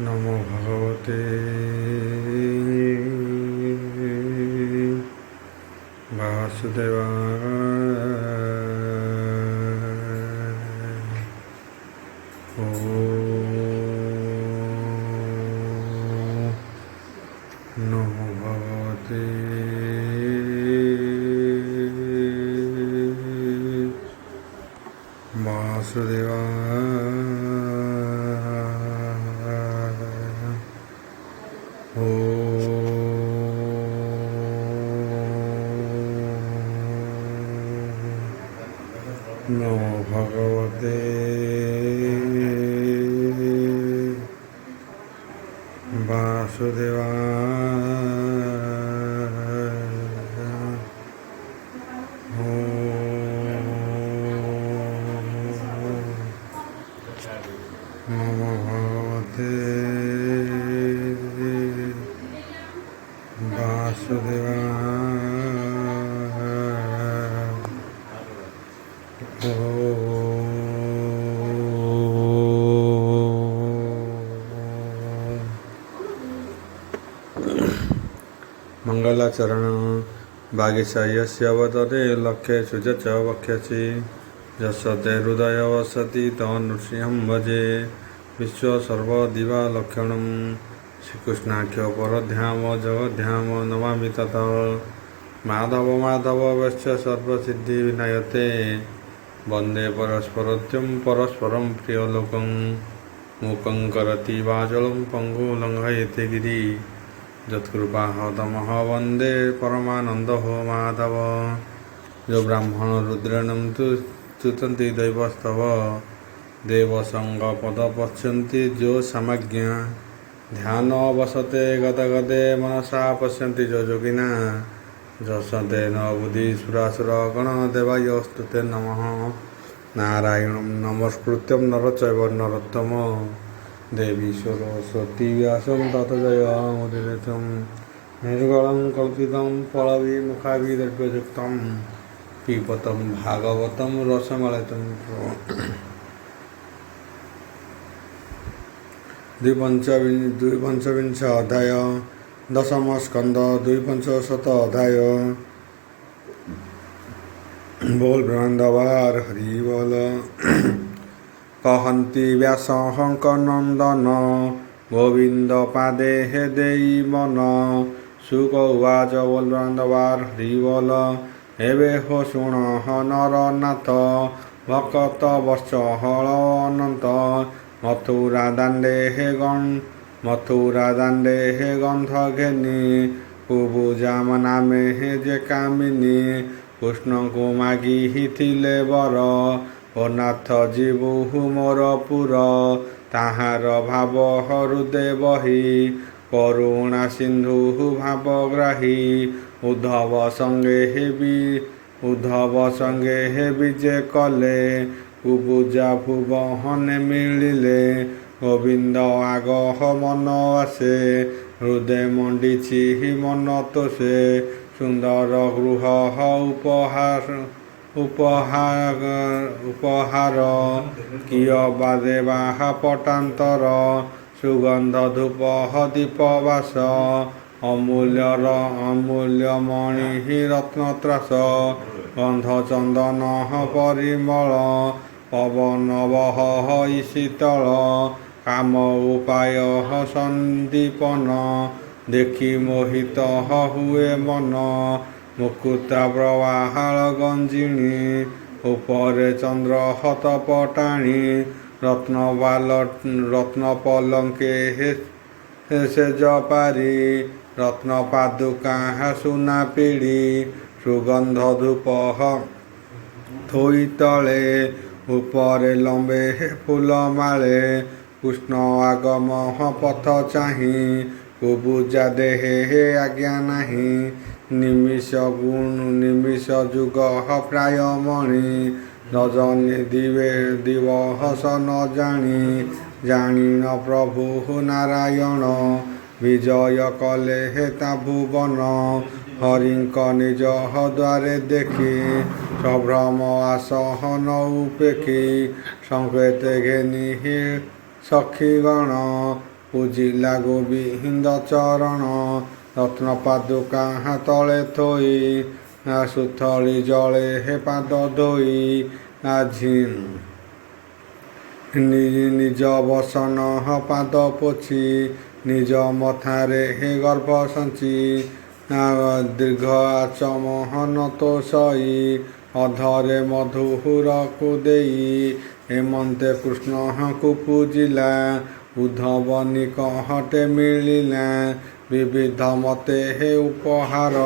नमो भगवते वासुदेवाय। नमो भगवते वासुदेवाय। नमो भगवते वासुदेवाय। नमो भगवते वासुदेवाय। मंगलाचरण बागीशा यस्य वदते लक्ष्ये सुजच वक्ष्यसि यस्य हृदय वसति तं नृसिंहं भजे विश्वसर्वदिवालक्षणं श्रीकृष्णाख्य परध्याम जगद्धाम नमामि तत् माधव माधव वश्च सर्वसिद्धिविनायते वन्दे परस्परत्यं परस्परं प्रियलोकं मूकं करोति वाचालं पङ्गुं लङ्घयते गिरिं यत्कृपाहतमः वन्दे परमानन्दो माधव। जो ब्राह्मण रुद्रेणं स्तुतन्ति दैवस्तव देवसंगपद पश्यन्ति जो समज्ञा ध्यान वसते गदगदे मनसा पश्यन्ति जो योगिना जसते न बुद्धि सुरासुरगण देवायस्तुते नमः। नारायणं नमस्कृत्यं नरं चैव नरोत्तमं देवी सरस्वती व्यासं ततो जयमुदीरयं निर्गलं कल्पितं फलविमुखाभिर्दिव्ययुक्तं पिबतं भागवतं रसमलयं द्विपञ्चविंश अध्याय दशम स्कंद द्विपंचशत अध्याय। बोल वृंदावन हरि बोल। कहन्ति व्यासहंकनंदन गोविंद पादे हे देई मन सुख उवाच। बोल वृंदावन हरि बोल। एवे हो शुण नरनाथ भक्त वत्सहल अनंत मथुरा दाण्डे हे गंध घेनी कुबुजाम नामे हे जे कामिनी कृष्ण को मागी हिथिले वर ओ नाथ जीवु मोर पुर ताहार भाव हृदय बही करुणा सिंधु भावग्राही उद्धव संगे हे विजय कले कुबुजा भुवहने मिलिले गोविंद आगह मन आसे हृदय मंडिछि मन तोषे सुंदर गृह उपहार किय बादेवाह पटांतर सुगंध धूप दीपवास अमूल्य मणि रत्नत्रास गंध चंदन परिमल पवन बह शीतल काम उपाय सन्दीपन देखि मोहित हुए मन मुकुता प्रवाहाल गंजिणी उपरे चंद्र हत पटाणी रत्न पलंके सेज पारी रत्न पादुका सुना पीड़ी सुगंध धूप थोई तले उपरे लंबे फूल माले कृष्ण आगम पथ चाही कुबुजा देहे हे आज्ञा नाही ନିମିଷ ଯୁଗ ପ୍ରାୟ ମଣି ରଜନୀ ଦିବସ ନ ଜାଣିନ ପ୍ରଭୁ ନାରାୟଣ ବିଜୟ କଲେ ହେତା ଭୁବନ ହରିଙ୍କ ନିଜ ଦ୍ୱାରେ ଦେଖି ସମ୍ଭ୍ରମ ଆସହନ ଉପେକ୍ଷି ସଂକେତ ଘେନି ସଖୀଗଣ ପୂଜିଲା ଗୋବିନ୍ଦ ଚରଣ ରତ୍ନ ପାଦୁକା ତଳେ ଥୋଇ ସୁଥଳି ଜଳେ ହେ ପାଦ ଧୋଇ ନିଜ ବସନ ପାଦ ପୋଛି ନିଜ ମଥାରେ ହେ ଗର୍ଭ ସଞ୍ଚି ଦୀର୍ଘ ଆଚମହନ ତ ସଇ ଅଧରେ ମଧୁରକୁ ଦେଇ ହେମନ୍ତେ କୃଷ୍ଣଙ୍କୁ ପୂଜିଲା ଉଦ୍ଧବ ନିକଟେ ମିଳିଲା ବିବିଧ ମତେ ହେ ଉପହାର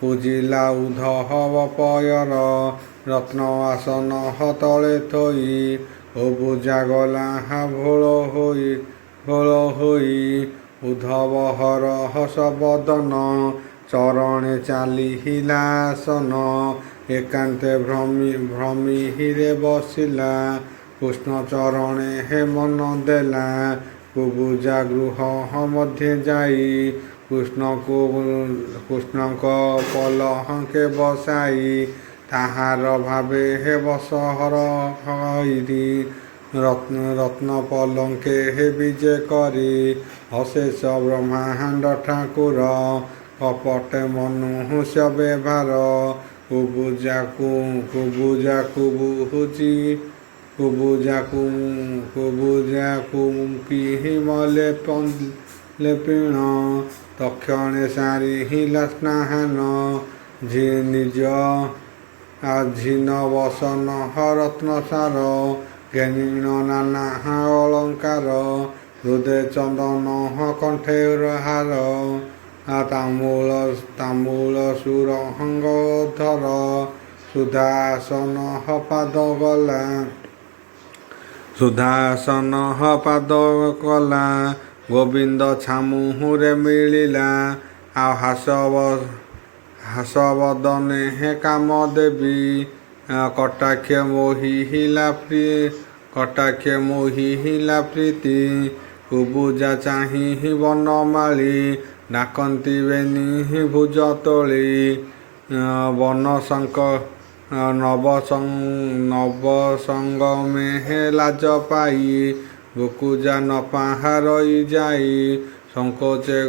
ପୂଜିଲା ଉଦ୍ଧବ ପୟର ରତ୍ନ ଆସନ ତଳେ ଥୋଇ ଓ ପୂଜା ଗଲା ଭୋଳ ହୋଇ ଉଦ୍ଧବ ହର ହସ ବଦନ ଚରଣେ ଚାଲିଲା ଆସନ ଏକାନ୍ତେ ଭ୍ରମିରେ ବସିଲା କୃଷ୍ଣ ଚରଣେ ହେ ମନ ଦେଲା କୁବୁଜା ଗୃହ ମଧ୍ୟରେ ଯାଇ କୃଷ୍ଣଙ୍କ ପଲହଙ୍କେ ବସାଇ ତାହାର ଭାବେ ହେ ବସହର ହଇରି ରତ୍ନ ପଲଙ୍କେ ହେ ବିଜେ କରି ଅଶେଷ ବ୍ରହ୍ମାଣ୍ଡ ଠାକୁର କପଟେ ମନୁଷ୍ୟ ବ୍ୟବହାର କୁବୁଜା ଲେପିଣ ତକ୍ଷଣେ ସାରିଲା ସ୍ନାନ ନିଜ ଆଝିନ ବସନ ରତ୍ନସାର ଘେନିଣ ନାନା ଅଳଙ୍କାର ହୃଦେ ଚନ୍ଦନ କଣ୍ଠେ ହାର ତାମୂଳ ସୁରଙ୍ଗ ଧର ସୁଧାସନ ପାଦ କଲା ଗୋବିନ୍ଦ ଛାମୁରେ ମିଳିଲା ଆଉ ହାସବଦନେ ହେ କାମ ଦେବି କଟାକ୍ଷେ ମୋହିଲା ପ୍ରୀତି କୁବୁଜା ଚାହିଁ ବନମାଳି ଡାକନ୍ତି ବେନି ଭୁଜ ତୋଳି ନବସଙ୍ଗମେ ହେ ଲାଜ ପାଇ ବୁକୁଜା ନ ପାହାରଇ ଯାଇ ସଙ୍କୋଚେ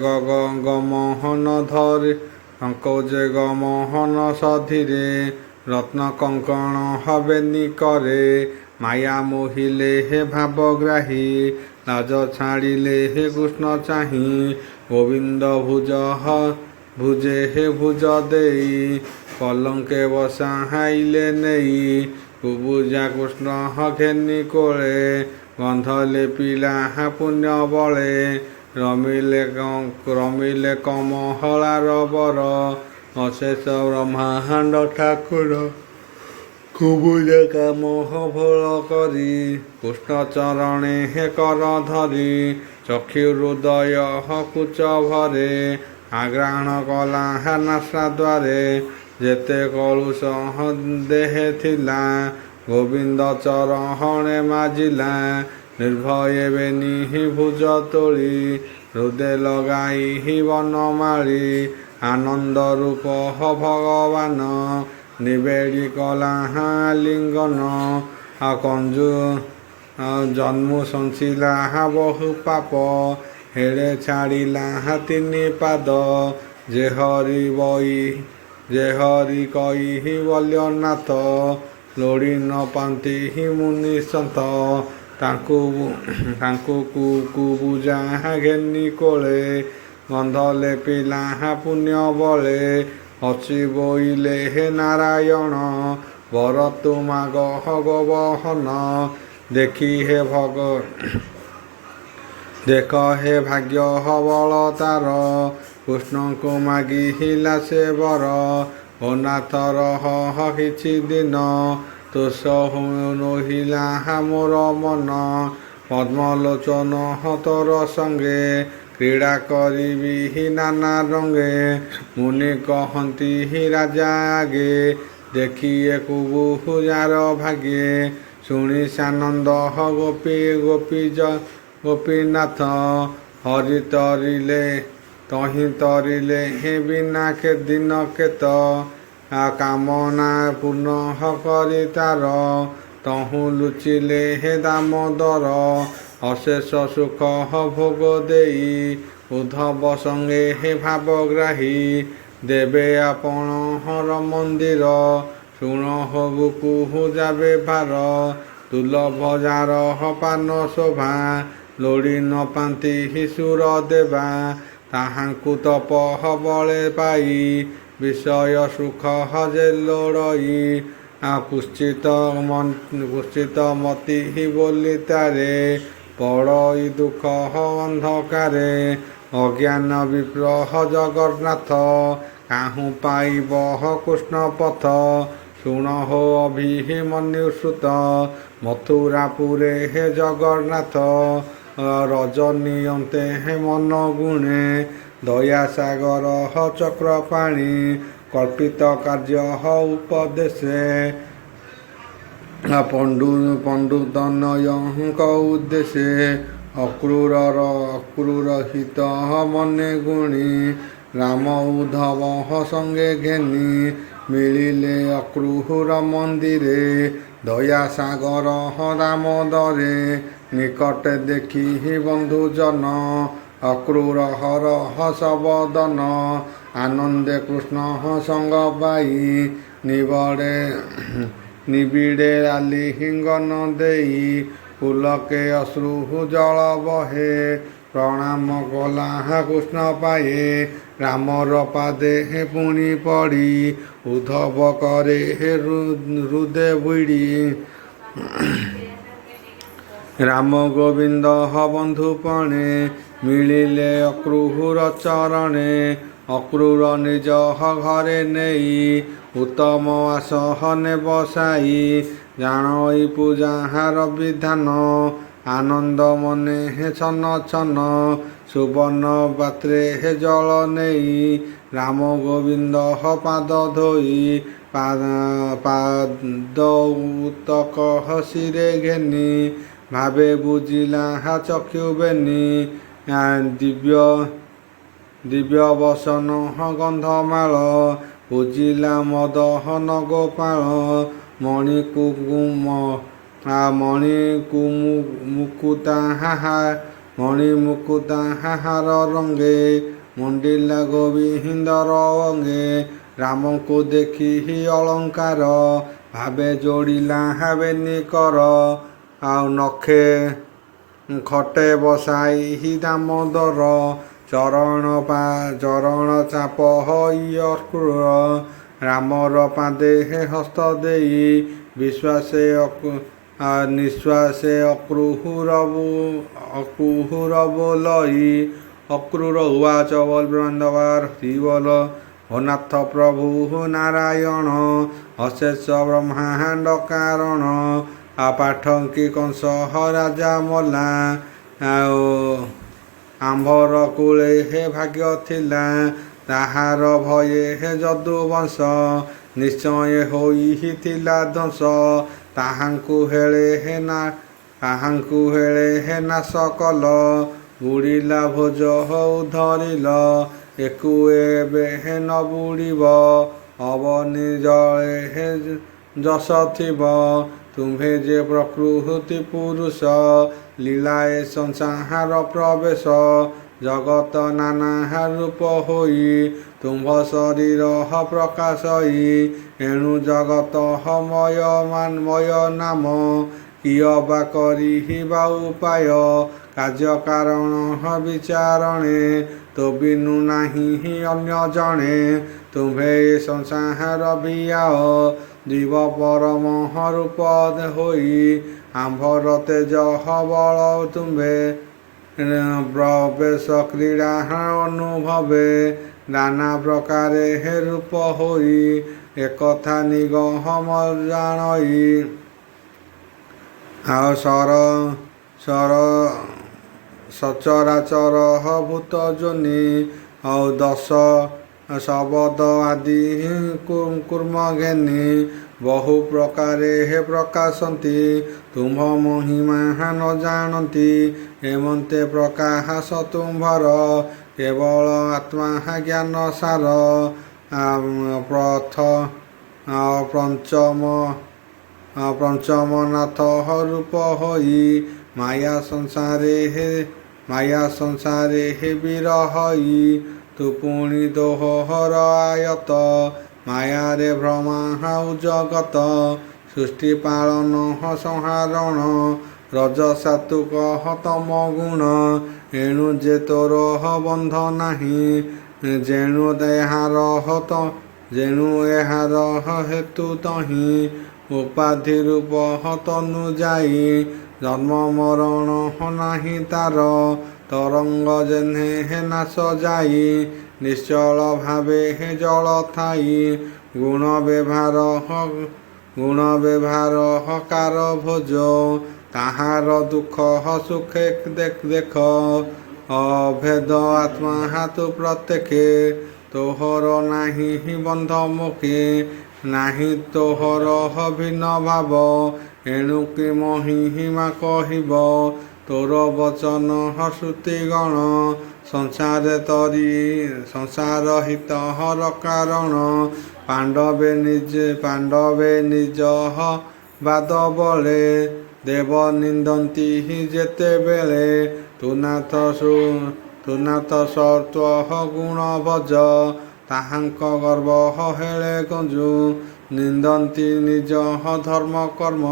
ଗମୋହନ ସଧିରେ ରତ୍ନ କଙ୍କଣ ହବେନି କରେ ମାୟା ମୋହିଲେ ହେ ଭାବଗ୍ରାହୀ ଲାଜ ଛାଡ଼ିଲେ ହେ କୃଷ୍ଣ ଚାହିଁ ଗୋବିନ୍ଦ ଭୁଜେ ହେ ଭୁଜ ଦେଇ ପଲଙ୍କେ ବସାଇଲେ ନେଇ କୁବୁଜା କୃଷ୍ଣ ଘେନି କୋଳେ ଗନ୍ଧ ଲେପିଲା ପୁଣ୍ୟ ବଳେ ରମିଲେ କମହଳାର ବର ଅଶେଷ ବ୍ରହ୍ମାଣ୍ଡ ଠାକୁର କୁବୁଜା କାମ ଭୋଳ କରି କୃଷ୍ଣ ଚରଣେ ହେ କର ଧରି ଚକ୍ଷୁ ହୃଦୟ କୁଚ ଭରେ ଆଗ୍ରାହଣ କଲା ନାସା ଦ୍ୱାରେ ଯେତେ କଳୁଷ ଦେହେ ଥିଲା ଗୋବିନ୍ଦ ଚରଣେ ମାଜିଲା ନିର୍ଭୟ ବେନି ଭୁଜ ତୋଳି ହୃଦେ ଲଗାଇ ବନମାଳି ଆନନ୍ଦ ରୂପ ଭଗବାନ ନିବେଡ଼ି କଲା ଲିଙ୍ଗନ ଜନ୍ମୁ ସଞ୍ଚିଲା ବହୁ ପାପ ହେଡ଼େ ଛାଡ଼ିଲା ତିନି ପାଦ ଯେ ହରି କହି ବଲ୍ୟନାଥ ଲୋଡ଼ି ନ ପାନ୍ତି ମୁନି ସନ୍ଥ ତାଙ୍କୁ କୁବୁଜା ଘେନି କୋଳେ ଗନ୍ଧ ଲେପିଲା ପୁଣ୍ୟ ବଳେ ହସି ବୋଇଲେ ହେ ନାରାୟଣ ବର ତୁମାଗ ଗୋବହନ ଦେଖ ହେ ଭାଗ୍ୟ ବଳ ତାର କୃଷ୍ଣଙ୍କୁ ମାଗିଲା ସେ ବର ଓ ନାଥ ରହ କିଛି ଦିନ ତୋଷ ନୋହିଲା ମୋର ମନ ପଦ୍ମଲୋଚନ ତୋର ସଙ୍ଗେ କ୍ରୀଡ଼ା କରିବି ନାନା ରଙ୍ଗେ ମୁନି କହନ୍ତି ରାଜା ଆଗେ ଦେଖିବାକୁ ବହୁ ଯାର ଭାଗ୍ୟେ ଶୁଣି ସାନନ୍ଦ ଗୋପୀନାଥ ହରି ତରିଲେ ତହିଁ ତରିଲେ ହେ ବିନା କେ ଦିନ କେତ କାମନା ପୂର୍ଣ୍ଣ କରି ତାର ତହୁଁ ଲୁଚିଲେ ହେ ଦାମୋଦର ଅଶେଷ ସୁଖ ଭୋଗ ଦେଇ ଉଦ୍ଧବ ସଙ୍ଗେ ହେ ଭାବଗ୍ରାହୀ ଦେବେ ଆପଣ ହର ମନ୍ଦିର ଶୁଣ ହବୁକୁ ଯାବେ ଭାର ତୁଲଭ ଯାର ପାନ ଶୋଭା ଲୋଡ଼ି ନ ପାନ୍ତି ସୁର ଦେବା ତାହାଙ୍କୁ ତପ ବଳେ ପାଇ ବିଷୟ ସୁଖ ଯେ ଲୋଡ଼ଇ କୁଶ୍ଚିତ ମତି ବୋଲି ତାରେ ପଡ଼ଇ ଦୁଃଖ ଅନ୍ଧକାରେ ଅଜ୍ଞାନ ବିପ୍ରହ ଜଗନ୍ନାଥ କାହୁଁ ପାଇବ କୃଷ୍ଣ ପଥ ଶୁଣ ହୋ ଅଭିମନ୍ୟୁ ସୁତ ମଥୁରାପୁରେ ହେ ଜଗନ୍ନାଥ ରଜନୀୟନ୍ତେ ହେ ମନ ଗୁଣେ ଦୟାସାଗର ଚକ୍ରପାଣି କଳ୍ପିତ କାର୍ଯ୍ୟ ଉପଦେଶେ ପଣ୍ଡୁତନୟଙ୍କ ଉଦ୍ଦେଶ୍ୟ ଅକ୍ରୂର ହିତ ମନେ ଗୁଣି ରାମ ଉଦ୍ଧବ ସଙ୍ଗେ ଘେନି ମିଳିଲେ ଅକ୍ରୂର ମନ୍ଦିରେ ଦୟାସାଗର ଦାମୋଦରେ ନିକଟେ ଦେଖି ବନ୍ଧୁଜନ ଅକ୍ରୂର ହର ହସବଦନ ଆନନ୍ଦେ କୃଷ୍ଣ ସଙ୍ଗ ପାଇ ନିବିଡ଼େ ଆଲିଙ୍ଗନ ଦେଇ ପୁଲକେ ଅଶ୍ରୁ ଜଳ ବହେ ପ୍ରଣାମ କଲା କୃଷ୍ଣ ପାଏ ରାମର ପାଦେ ପୁଣି ପଡ଼ି ଉଦ୍ଧବ କରେ ହୃଦେ ଭିଡ଼ି ରାମ ଗୋବିନ୍ଦ ବନ୍ଧୁପଣେ ମିଳିଲେ ଅକ୍ରୂର ଚରଣେ ଅକ୍ରୂର ନିଜ ଘରେ ନେଇ ଉତ୍ତମ ଆସହନେ ବସାଇ ଜାଣଇ ପୂଜାର ବିଧାନ ଆନନ୍ଦ ମନେ ଛନ ଛନ ସୁବର୍ଣ୍ଣ ପାତ୍ରେ ଜଳ ନେଇ ରାମ ଗୋବିନ୍ଦ ପାଦ ଧୋଇ ପାଦ ଉତକ ଶିରେ ଘେନି ଭାବେ ବୁଝିଲା ଚକ୍ଷୁ ବେନି ଦିବ୍ୟ ବସନ ଗନ୍ଧମାଳ ପୂଜିଲା ମଦହନ ଗୋପାଳ ମଣିମୁକୁତା ହାର ରଙ୍ଗେ ମଣ୍ଡିଲା ଗୋବିନ୍ଦର ଅଙ୍ଗେ ରାମଙ୍କୁ ଦେଖି ଅଳଙ୍କାର ଭାବେ ଯୋଡ଼ିଲା ବେନି କର ଆଉ ନଖେ ଖଟେ ବସାଇ ଦାମୋଦର ଚରଣ ଚାପ ହଇ ଅକ୍ରୂର ରାମର ପାଦେ ହସ୍ତ ଦେଇ ନିଶ୍ୱାସେ ଅକ୍ରୂର ବୋଲଇ ଅକ୍ରୂର ଉବାଚ ବଲବନ୍ଦବାର ଶ୍ରୀବଲ ନାଥ ପ୍ରଭୁ ନାରାୟଣ ଅଶେଷ ବ୍ରହ୍ମାଣ୍ଡ କାରଣ ପାଠଙ୍କି କଂସ ରାଜା ମଲା ଆମ୍ଭର କୂଳେ ହେ ଭାଗ୍ୟ ଥିଲା ତାହାର ଭୟେ ହେ ଯଦୁବଂଶ ନିଶ୍ଚୟ ହୋଇଥିଲା ଧ୍ୱଂସ ତାହାଙ୍କୁ ହେଳେ ହେ ନାଶ କଲ ବୁଡ଼ିଲା ଭୋଜ ହଉ ଧରିଲ ଏକୁ ଏବେ ହେ ନ ବୁଡ଼ିବ ଅବନି ଜଳେ ହେ ଯଶ ଥିବ ତୁମ୍ଭେ ଯେ ପ୍ରକୃତି ପୁରୁଷ ଲୀଳାଏ ସଂସାର ପ୍ରବେଶ ଜଗତ ନାନା ରୂପ ହୋଇ ତୁମ୍ଭ ଶରୀର ପ୍ରକାଶଇ ଏଣୁ ଜଗତ ମୟ ନାମ କିୟ ବା କରିବା ଉପାୟ କାର୍ଯ୍ୟ କାରଣ ବିଚାରଣେ ତୋ ବିନୁ ନାହିଁ ଅନ୍ୟ ଜଣେ ତୁମ୍ଭେ ସଂସାର ବିୟାଅ ଜୀବ ପରମ ରୂପ ହୋଇ ଆମ୍ଭର ତେଜ ବଳ ତୁମ୍ଭେ ପ୍ରବେଶ କ୍ରୀଡ଼ା ଅନୁଭବେ ନାନା ପ୍ରକାରେ ହେ ରୂପ ହୋଇ ଏକଥା ନିଗମ ଜାଣଇ ଆଉ ସଚରାଚର ଭୂତ ଯୋନି ଦଶ ଶବଦ ଆଦି କୁର୍ମ ଘେନି ବହୁ ପ୍ରକାରେ ପ୍ରକାଶନ୍ତି ତୁମ୍ଭ ମହିମା ନ ଜାଣନ୍ତି ଏମନ୍ତେ ପ୍ରକାଶ ତୁମ୍ଭର କେବଳ ଆତ୍ମା ଜ୍ଞାନ ସାର ପଞ୍ଚମନାଥ ରୂପ ହୋଇ ମାୟା ସଂସାରେ ବିରହଇ ତୁ ପୁଣି ଦୋହର ଆୟତ ମାୟାରେ ଭ୍ରମାଉ ଜଗତ ସୃଷ୍ଟି ପାଳନ ସଂହାରଣ ରଜସାତୁକ ତମ ଗୁଣ ଏଣୁ ଯେ ତୋର ବନ୍ଧ ନାହିଁ ଯେଣୁ ଏହାର ହେତୁ ତହିଁ ଉପାଧି ରୂପ ତନୁ ଯାଇ ଜନ୍ମ ମରଣ ନାହିଁ ତାର ତରଙ୍ଗ ଯେହ୍ନେ ନାଶ ଯାଇ ନିଶ୍ଚଳ ଭାବେ ଜଳ ଥାଇ ଗୁଣ ବ୍ୟବହାର ହକାର ଭୋଜ ତାହାର ଦୁଃଖ ସୁଖେ ଦେଖ ଅଭେଦ ଆତ୍ମା ତୁ ପ୍ରତ୍ୟେକେ ତୋହର ନାହିଁ ବନ୍ଧ ମୁଖେ ନାହିଁ ତୋହର ଭିନ୍ନ ଭାବ ଏଣୁ କି ମହିମା କହିବ ତୋର ବଚନ ଶ୍ରୁତିଗଣ ସଂସାର ହିତ ହର କାରଣ ପାଣ୍ଡବେ ନିଜ ବାଦ ବଳେ ଦେବ ନିନ୍ଦନ୍ତି ଯେତେବେଳେ ତୁନାଥ ସତ୍ୱ ଗୁଣ ଭଜ ତାହାଙ୍କ ଗର୍ବ ହେଳେ ଗଞ୍ଜୁ ନିନ୍ଦନ୍ତି ନିଜ ଧର୍ମ କର୍ମ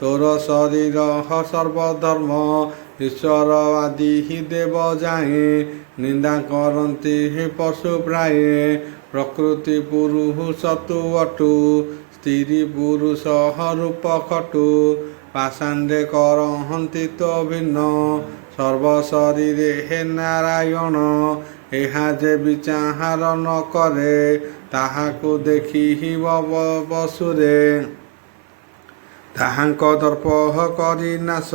ତୋର ଶରୀର ସର୍ବଧର୍ମ ଈଶ୍ୱର ଆଦି ଦେବ ଯାଏ ନିନ୍ଦା କରନ୍ତି ପଶୁ ପ୍ରାୟ ପ୍ରକୃତି ପୁରୁଷ ତୁ ଅଟୁ ସ୍ତ୍ରୀ ପୁରୁଷ ରୂପ ଖଟୁ ପାଷାଣ୍ଡେ କରହନ୍ତି ତ ଭିନ୍ନ ସର୍ବ ଶରୀରେ ହେ ନାରାୟଣ ଏହା ଯେ ବିଚାର ନ କରେ ତାହାକୁ ଦେଖି ବସୁରେ ତାହାଙ୍କ ଦର୍ପ କରି ନାଶ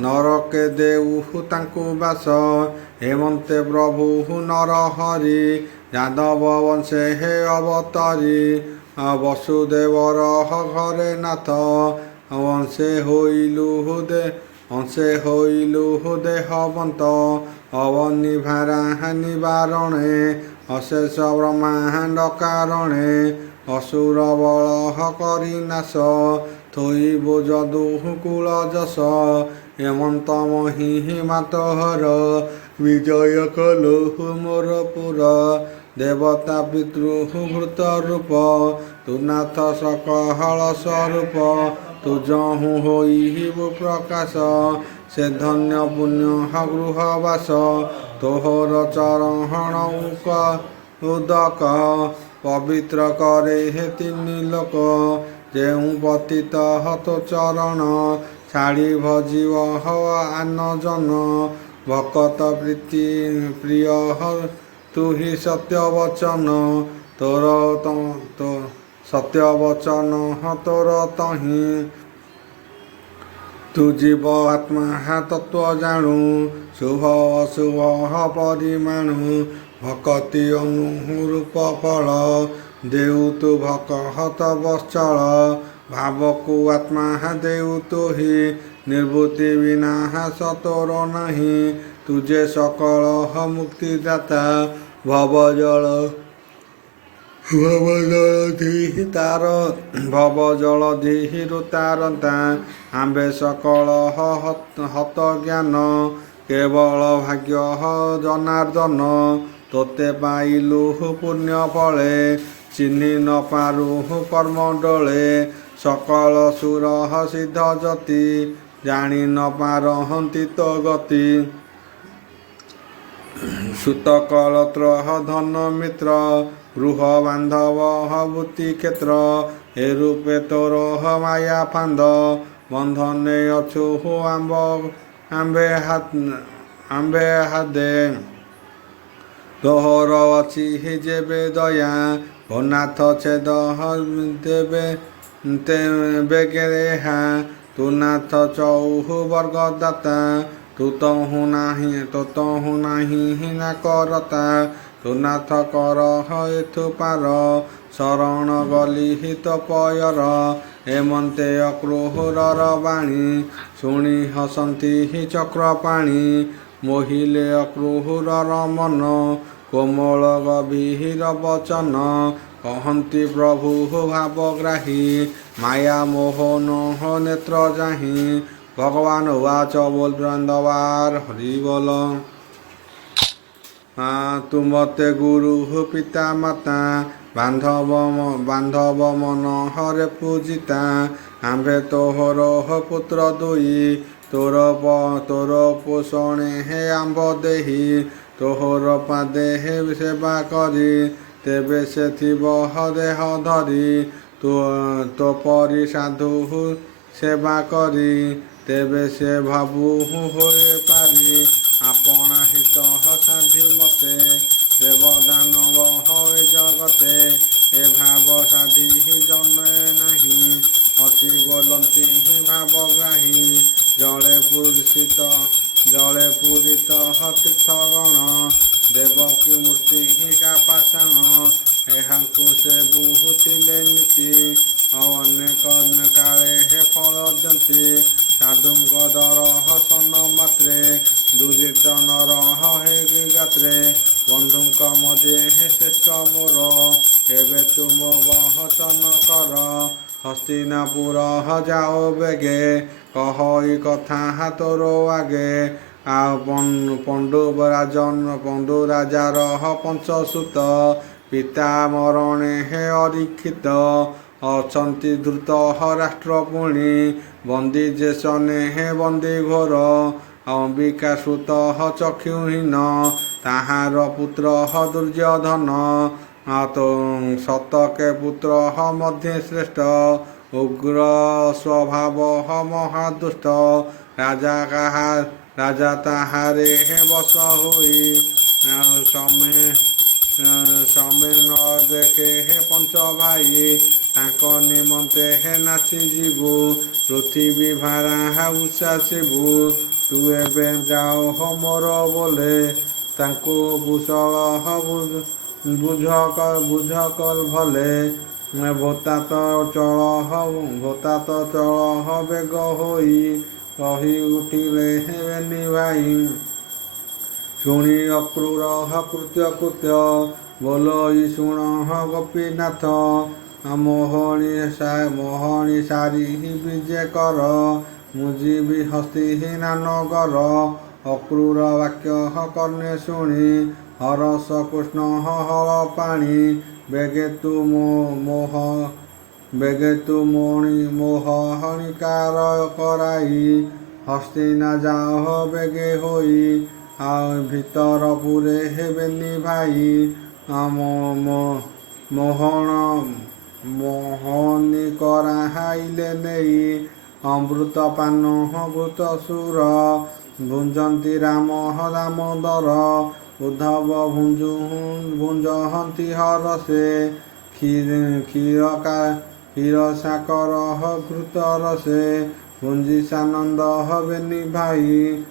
ନରକେ ଦେଉ ତାଙ୍କୁ ବାସ ହେମନ୍ତେ ପ୍ରଭୁ ନରହରି ଯାଦବ ବଂଶେ ଅବତରି ବସୁଦେବର ଘରେ ନାଥ ଅଂଶେ ହୋଇଲୁ ଦେହବନ୍ତ ଅବନି ଭାରା ନିବାରଣେ ଅଶେଷ ବ୍ରହ୍ମାଣ୍ଡ କାରଣେ ଅସୁର ବଳ କରି ନାଶ ଥୋଇବୁ ଯଦୁ କୁଳ ଯଶ ହେମନ୍ତ ମହିମା ତୋହର ବିଜୟ କଲୁ ମୋର ପୁର ଦେବତା ପିତୃଭୃତ ରୂପ ତୁନାଥ ସକଳ ସ୍ୱରୂପ ତୁ ଯହୁଁ ହୋଇବୁ ପ୍ରକାଶ ସେ ଧନ୍ୟ ପୁଣ୍ୟ ଗୃହବାସ ତୋହର ଚରଣ ଉଦକ ପବିତ୍ର କରେ ତିନି ଲୋକ ଯେଉଁ ପତିତ ତୋ ଚରଣ ଛାଡ଼ି ଭଜିବ ଆନ ଜନ ଭକତ ପ୍ରିୟ ତୁ ହି ସତ୍ୟ ବଚନ ତୋର ତହିଁ ତୁ ଜୀବ ଆତ୍ମା ତତ୍ତ୍ୱ ଜାଣୁ ଶୁଭ ଅଶୁଭ ପରିମାଣୁ ଭକତି ଅନୁରୂପ ଫଳ ଦେଉ ତୁ ଭକତ ବତ୍ସଳ ଭାବକୁ ଆତ୍ମା ଦେଉ ତୁହି ନିର୍ବୁଦ୍ଧି ବିନାଶ ତୋର ନାହିଁ ତୁଜେ ସକଳ ମୁକ୍ତିଦାତା ଭବ ଜଳ ଧୀରୁ ତାରନ୍ତା ଆମ୍ବେ ସକଳ ହତ ଜ୍ଞାନ କେବଳ ଭାଗ୍ୟ ଜନାର୍ଦ୍ଦନ ତୋତେ ପାଇଲୁ ପୁଣ୍ୟ ଫଳେ ଚିହ୍ନି ନ ପାରୁ କର୍ମଣ୍ଡଳେ ସକଳ ସୁର ସିଦ୍ଧ ଯତି ଜାଣି ନ ପାରହନ୍ତି ତ ଗତି ସୁତକଳତ୍ର ଧନ ମିତ୍ର ଗୃହ ବାନ୍ଧବ ଭୂତି କ୍ଷେତ୍ର ଏ ରୂପେ ତୋର ମାୟା ଫାନ୍ଦ ବନ୍ଧନେ ଅଛୁ ଆମ୍ବେ ହାଦେ ତୋହର ଅଛି ଯେବେ ଦୟା ଭନାଥ ଛେଦ ଦେବେ ବେଗେରେହା ତୁନାଥ ଚୌହୁ ବର୍ଗ ଦାତା ତୁ ତ ହୁଁ ନାହିଁ ନା କରତା ତୁ ନାଥ କର ଏଥୁ ପାର ଶରଣ ଗଲି ହିତ ପୟର ଏମନ୍ତେ ଅକ୍ରୁରର ବାଣୀ ଶୁଣି ହସନ୍ତି ଚକ୍ରପାଣି ମୋହିଲେ ଅକ୍ରୁରର ମନ କୋମଳ ଗଭୀର ବଚନ କହନ୍ତି ପ୍ରଭୁ ଭାବଗ୍ରାହୀ ମାୟା ମୋହନ ନେତ୍ର ଯାହିଁ ଭଗବାନ ଉବାଚ ବୋଲ ବୃନ୍ଦବାର ହରି ବୋଲ ତୁ ମତେ ଗୁରୁ ପିତା ମାତା ବାନ୍ଧବ ମନ ହରେ ପୂଜିତା ଆମ୍ଭେ ତୋହର ପୁତ୍ର ଦୁଇ ତୋର ପୋଷଣେ ହେ ଆମ୍ଭ ଦେହି ତୋହର ପାଦେ ହେ ସେବା କରି ତେବେ ସେ ଥିବ ଦେହ ଧରି ତୋ ପରି ସାଧୁ ସେବା କରି ତେବେ ସେ ଭାବୁ ହୋଇପାରି ଆପଣା ହିତ ସାଧି ମତେ ଦେବ ଦାନବ ହଏ ଜଗତେ ଏ ଭାବ ସାଧି ଜନେ ନାହିଁ ହସି ବୋଲନ୍ତି ଭାବଗ୍ରାହୀ ଜଳେ ପୂରିତ ତୀର୍ଥଗଣ ଦେବକୀ ମୂର୍ତ୍ତି କାପାଷାଣ ଏହାଙ୍କୁ ସେ ବୁହୁଥିଲେ ନୀତି ଅନେକ କାଳେ ହେ ଫଳ ଦିଅନ୍ତି ସାଧୁଙ୍କ ଦର ହସନ ମାତ୍ରେ ଦୁରିତ ନର ହେ ଗାତ୍ରେ ବନ୍ଧୁଙ୍କ ମଧ୍ୟରେ ହେ ଶ୍ରେଷ୍ଠ ମୋର ଏବେ ତୁମ ବହଚନ କର ହସ୍ତିନାପୁର ଯାଓ ବେଗେ କହ ଇ କଥା ତୋର ଆଗେ ଆଉ ପଣ୍ଡୁ ରାଜାର ପଞ୍ଚସୁତ ପିତା ମରଣେ ହେ ଅରୀକ୍ଷିତ ଅଛନ୍ତି ଧୃତ ରାଷ୍ଟ୍ର ପୁଣି ବନ୍ଦୀ ଯେସନେ ହେ ବନ୍ଦୀ ଘୋର ଅମ୍ବିକା ସୁତ ଚକ୍ଷୁହୀନ ତାହାର ପୁତ୍ର ଦୁର୍ଯ୍ୟୋଧନ ଶତକେ ପୁତ୍ର ମଧ୍ୟ ଶ୍ରେଷ୍ଠ ଉଗ୍ର ସ୍ୱଭାବ ମହାଦୁଷ୍ଟ ରାଜା ତାହାରେ ହେ ବଶ ହୋଇ ସମେ ନ ଦେଖେ ହେ ପଞ୍ଚ ଭାଇ ତାଙ୍କ ନିମନ୍ତେ ହେ ନାଚି ଯିବୁ ପୃଥିବୀ ଭାରା ଉଚ୍ଚାସିବୁ ତୁ ଏବେ ଯାଅ ମୋର ବୋଲେ ତାଙ୍କୁ କୁଶଳ ବୁଝ କଲ ଭଲେ ଭୋତାତ ଚଳ ବେଗ ହୋଇ କହି ଉଠିଲେ ହେବେନି ଭାଇ ଶୁଣି ଅକ୍ରୁର କୃତ୍ୟ ବୋଲ ଇ ଶୁଣ ଗୋପୀନାଥ ମୋହଣି ସାରି ବିଜେ କର ମୁଁ ଯିବି ହସ୍ତି ନାନଗର ଅକ୍ରୁର ବାକ୍ୟ କର୍ଣ୍ଣେ ଶୁଣି ହରସ କୃଷ୍ଣ ହଳ ପାଣି ବେଗେ ତୁ ମୋହଣିକାର କରାଇ ହସ୍ତିନା ଯାଅ ବେଗେ ହୋଇ ଆଉ ଭିତର ପୁରେ ହେବେନି ଭାଇ ମୋହନି କରାଇଲେ ନେଇ ଅମୃତ ପାନ ଭୂତ ସୁର ଭୁଞ୍ଜନ୍ତି ରାମ ଦାମୋଦର ଉଦ୍ଧବ ଭୁଞ୍ଜନ୍ତି ହରସେ କ୍ଷୀର ସାକର ଘୃତ ରସେ ଭୁଞ୍ଜି ସାନନ୍ଦ ହବେନି ଭାଇ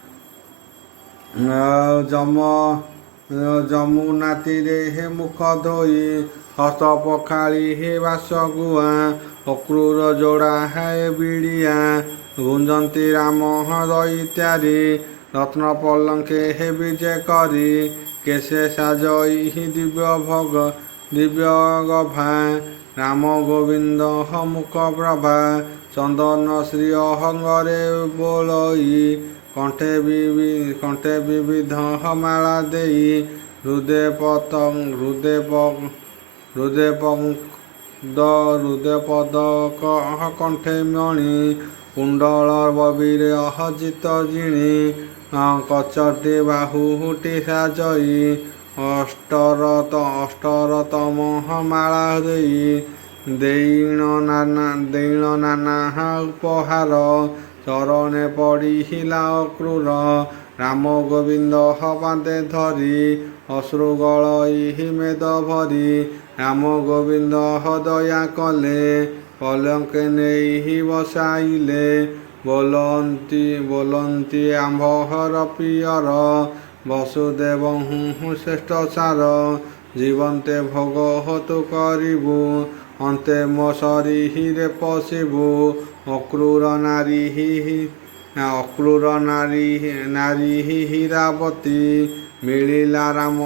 ଯମୁନା ତୀରେ ହେ ମୁଖ ଧୋଇ ହସ୍ତ ପଖାଳି ହେ ବାସ ଗୁଆ ଅକ୍ରୁର ଯୋଡ଼ା ହେ ବିଡ଼ିଆ ଭୁଞ୍ଜନ୍ତି ରାମ ଦଇତ୍ୟାରି ରତ୍ନ ପଲଙ୍କେ ହେ ବିଜେ କରି କେଶେ ସାଜଇ ଦିବ୍ୟ ଗଭା ରାମ ଗୋବିନ୍ଦ ମୁଖ ପ୍ରଭା ଚନ୍ଦନ ଶ୍ରୀ ଅହଙ୍ଗରେ ବୋଳଇ କଣ୍ଠେ ବିବିଧ ମାଳା ଦେଇ ହୃଦେ ପଦ କଣ୍ଠେ ମଣି କୁଣ୍ଡଳ ବବିରେ ଅହଜିତ ଜିଣି କଚଟି ବାହୁଟି ସାଜଇ ଅଷ୍ଟରତମ ମାଳା ଦେଇଣ ନାନା ଉପହାର ଚରଣେ ପଡ଼ିଲା ଅକ୍ରୁର ରାମ ଗୋବିନ୍ଦ ପାଦେ ଧରି ଅଶ୍ରୁ ଗଳଇ ମେଦ ଭରି ରାମ ଗୋବିନ୍ଦ ଦୟା କଲେ ପଲଙ୍କେ ନେଇ ବସାଇଲେ। ବୋଲନ୍ତି ଆମ୍ଭର ପିୟର ବସୁଦେବଙ୍କୁ ଶ୍ରେଷ୍ଠ ସାର। ଜୀବନ୍ତେ ଭୋଗ ତୁ କରିବୁ ଅନ୍ତେ ମୋ ଶରୀରେ ପଶିବୁ। ଅକ୍ରୂର ନାରୀ ହୀରାବତୀ ମିଳିଲା ରାମ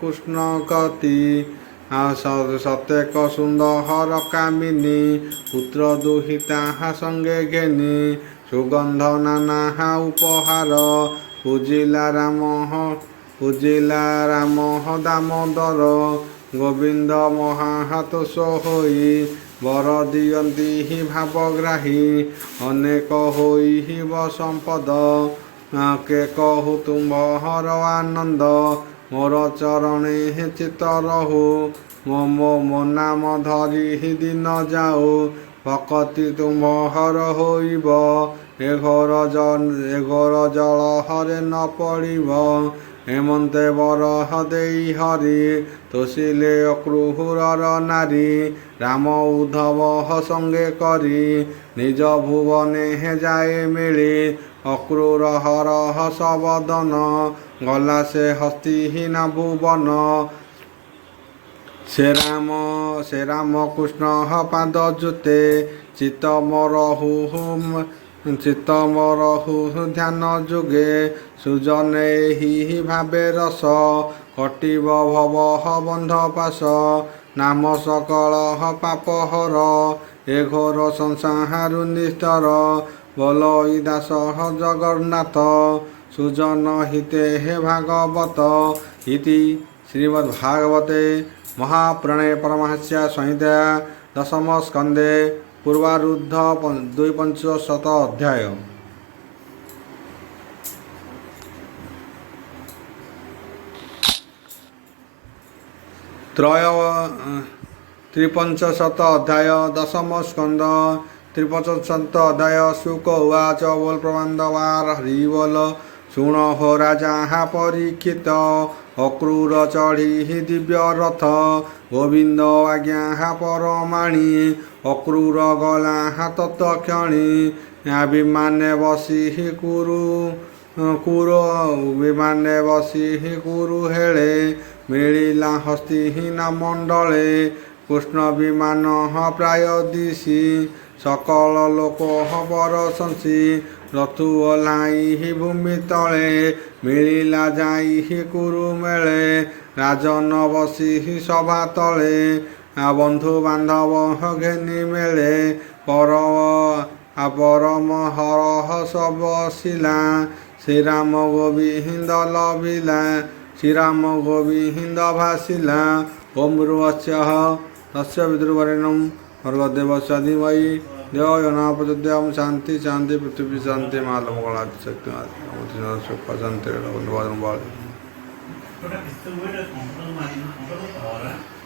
କୃଷ୍ଣ ଗତି। ସତେକ ସୁନ୍ଦର କାମିନୀ ପୁତ୍ର ଦୁହିତା ସଙ୍ଗେ ଘେନି। ସୁଗନ୍ଧ ନାନା ଉପହାର ପୂଜିଲା ରାମ ଦାମୋଦର। ଗୋବିନ୍ଦ ମହାତୋଷ ହୋଇ ବର ଦିଅନ୍ତି ଭାବଗ୍ରାହୀ। ଅନେକ ହୋଇବ ସମ୍ପଦ କେ କହୁ ତୁମ୍ଭର ଆନନ୍ଦ। ମୋର ଚରଣେ ଚିତ୍ତ ରହୁ ମୋ ନାମ ଧରି ଦିନ ଯାଉ। ଭକତି ତୁମ୍ଭର ହୋଇବ ଏ ଘୋର ଜଳହରେ ନ ପଡ଼ିବ। ହେମନ୍ତେ ବର ଦେଇ ହରି ତୋଷିଲେ ଅକ୍ରୂରର ନାରୀ। ରାମ ଉଦ୍ଧବ ସଙ୍ଗେ କରି ନିଜ ଭୁବନେ ଯାଏ ମିଳି। ଅକ୍ରୂର ହର ସବଦନ ଗଲା ସେ ହସ୍ତିହୀନା ଭୁବନ। ସେ ରାମ କୃଷ୍ଣ ପାଦ ଜୁତେ ଚିତ୍ତ ମରହୁ ଧ୍ୟାନ ଯୋଗେ। ସୁଜନେ ଏହି ଭାବେ ରସ କଟିବ ଭବ ବନ୍ଧ ପାଶ। ନାମ ସକଳ ପାପ ହର ଏ ଘୋର ସଂସାରୁ ନିସ୍ତର। ବୋଲୋଇ ଦାସ ଜଗନ୍ନାଥ ସୁଜନ ହିତେ ଭାଗବତ। ଇତି ଶ୍ରୀମଦ୍ଭାଗବତେ ମହାପୁରାଣେ ପାରମହଂସ୍ୟା ସଂହିତା ଦଶମ ସ୍କନ୍ଧେ ପୂର୍ବାରୁଦ୍ଧ 250 ଅଧ୍ୟାୟ। ତ୍ରିପଞ୍ଚଶତ ଅଧ୍ୟାୟ ଦଶମ ସ୍କନ୍ଧ 350 ଅଧ୍ୟାୟ। ଶୁକ ଉବାଚ ବୋଲ ପ୍ରବନ୍ଧବାର ହରି ବୋଲ। ଶୁଣ ହୋ ରାଜା ପରୀକ୍ଷିତ ଅକ୍ରୂର ଚଢ଼ି ଦିବ୍ୟ ରଥ। ଗୋବିନ୍ଦ ଆଜ୍ଞା ପରମାଣି ଅକ୍ରୂର ଗଲା ତତ୍କ୍ଷଣି। ବିମାନେ ବସି କୁରୁ ହେଳେ ମିଳିଲା ହସ୍ତିହୀନା ମଣ୍ଡଳେ। କୃଷ୍ଣ ବିମାନ ପ୍ରାୟ ଦିଶି ସକଳ ଲୋକ ବରସଂସି। ରଥୁ ଓହ୍ଲାଇ ଭୂମି ତଳେ ମିଳିଲା ଯାଇ କୁରୁ ମେଳେ। ରାଜନ ବସି ସଭା ତଳେ ବନ୍ଧୁ ବାନ୍ଧବ ଘେନି ମେଳେ। ପରମ ହରଷ ବସିଲା ଶ୍ରୀରାମ ଗୋବିନ୍ଦ ଲଭିଲା। ଶ୍ରୀରାମ ଗୋବିନ୍ଦ ଭାସିଲା। ଓಂ ଭୂର୍ଭୁବଃ ତସ୍ୟ ବିତୁର୍ବରେଣ୍ୟଂ ଭର୍ଗୋ ଦେବସ୍ୟ ଧୀମହି ଧିୟୋ यो न प्रचोदयात्। शांति शांति पृथ्वी शांति महालमंगला शक्ति शांति।